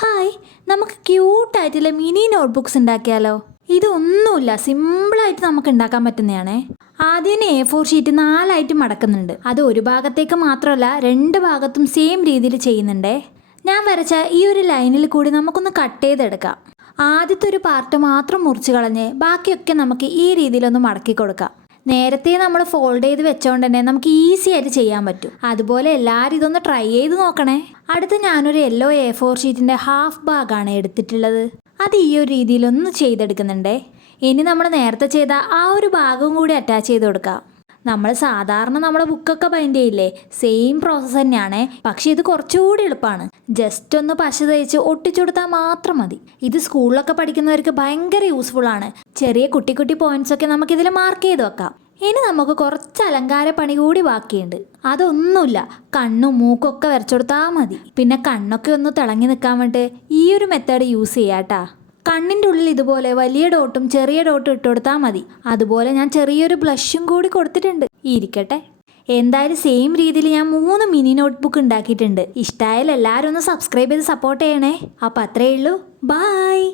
Hi, നമുക്ക് ക്യൂട്ടായിട്ടുള്ള mini notebooks ഉണ്ടാക്കിയാലോ? ഇതൊന്നുമില്ല, സിമ്പിളായിട്ട് നമുക്ക് ഉണ്ടാക്കാൻ പറ്റുന്നതാണേ. ആദ്യം A4 ഷീറ്റ് 4ആയിട്ട് മടക്കുന്നുണ്ട്. അത് ഒരു ഭാഗത്തേക്ക് മാത്രമല്ല, 2 ഭാഗത്തും സെയിം രീതിയിൽ ചെയ്യുന്നുണ്ടേ. ഞാൻ വരച്ച ഈ ഒരു ലൈനിൽ കൂടി നമുക്കൊന്ന് കട്ട് ചെയ്തെടുക്കാം. ആദ്യത്തെ ഒരു പാർട്ട് മാത്രം മുറിച്ച് കളഞ്ഞ് ബാക്കിയൊക്കെ നമുക്ക് ഈ രീതിയിലൊന്ന് മടക്കി കൊടുക്കാം. നേരത്തെ നമ്മൾ ഫോൾഡ് ചെയ്ത് വെച്ചോണ്ട് തന്നെ നമുക്ക് ഈസി ആയിട്ട് ചെയ്യാൻ പറ്റും. അതുപോലെ എല്ലാവരും ഇതൊന്ന് ട്രൈ ചെയ്ത് നോക്കണേ. അടുത്ത് ഞാനൊരു യെല്ലോ A4 ഷീറ്റിൻ്റെ ഹാഫ് ഭാഗമാണ് എടുത്തിട്ടുള്ളത്. അത് ഈ ഒരു രീതിയിലൊന്ന് ചെയ്തെടുക്കുന്നുണ്ടേ. ഇനി നമ്മൾ നേരത്തെ ചെയ്ത ആ ഒരു ഭാഗവും കൂടി അറ്റാച്ച് ചെയ്ത് കൊടുക്കാം. നമ്മൾ സാധാരണ നമ്മുടെ ബുക്കൊക്കെ ബൈൻഡ് ചെയ്യില്ലേ, സെയിം പ്രോസസ്സ് തന്നെയാണ്. പക്ഷെ ഇത് കുറച്ചുകൂടി എളുപ്പമാണ്. ജസ്റ്റ് ഒന്ന് പശ തേച്ച് ഒട്ടിച്ചു കൊടുത്താൽ മാത്രം മതി. ഇത് സ്കൂളിലൊക്കെ പഠിക്കുന്നവർക്ക് ഭയങ്കര യൂസ്ഫുൾ ആണ്. ചെറിയ കുട്ടി കുട്ടി പോയിന്റ്സ് ഒക്കെ നമുക്കിതിൽ മാർക്ക് ചെയ്ത് വെക്കാം. ഇനി നമുക്ക് കുറച്ച് അലങ്കാര പണി കൂടി ബാക്കിയുണ്ട്. അതൊന്നുമില്ല, കണ്ണും മൂക്കും ഒക്കെ വരച്ചെടുത്താൽ മതി. പിന്നെ കണ്ണൊക്കെ ഒന്ന് തിളങ്ങി നിൽക്കാൻ വേണ്ടി ഈ ഒരു മെത്തേഡ് യൂസ് ചെയ്യാട്ടാ. കണ്ണിൻ്റെ ഉള്ളിൽ ഇതുപോലെ വലിയ ഡോട്ടും ചെറിയ ഡോട്ടും ഇട്ട് കൊടുത്താൽ മതി. അതുപോലെ ഞാൻ ചെറിയൊരു ബ്ലഷും കൂടി കൊടുത്തിട്ടുണ്ട്. ഇരിക്കട്ടെ. എന്തായാലും സെയിം രീതിയിൽ ഞാൻ 3 മിനി നോട്ട്ബുക്ക് ഉണ്ടാക്കിയിട്ടുണ്ട്. ഇഷ്ടമായാലും എല്ലാവരും ഒന്ന് സബ്സ്ക്രൈബ് ചെയ്ത് സപ്പോർട്ട് ചെയ്യണേ. അപ്പം അത്രയേ ഉള്ളൂ. ബായ്.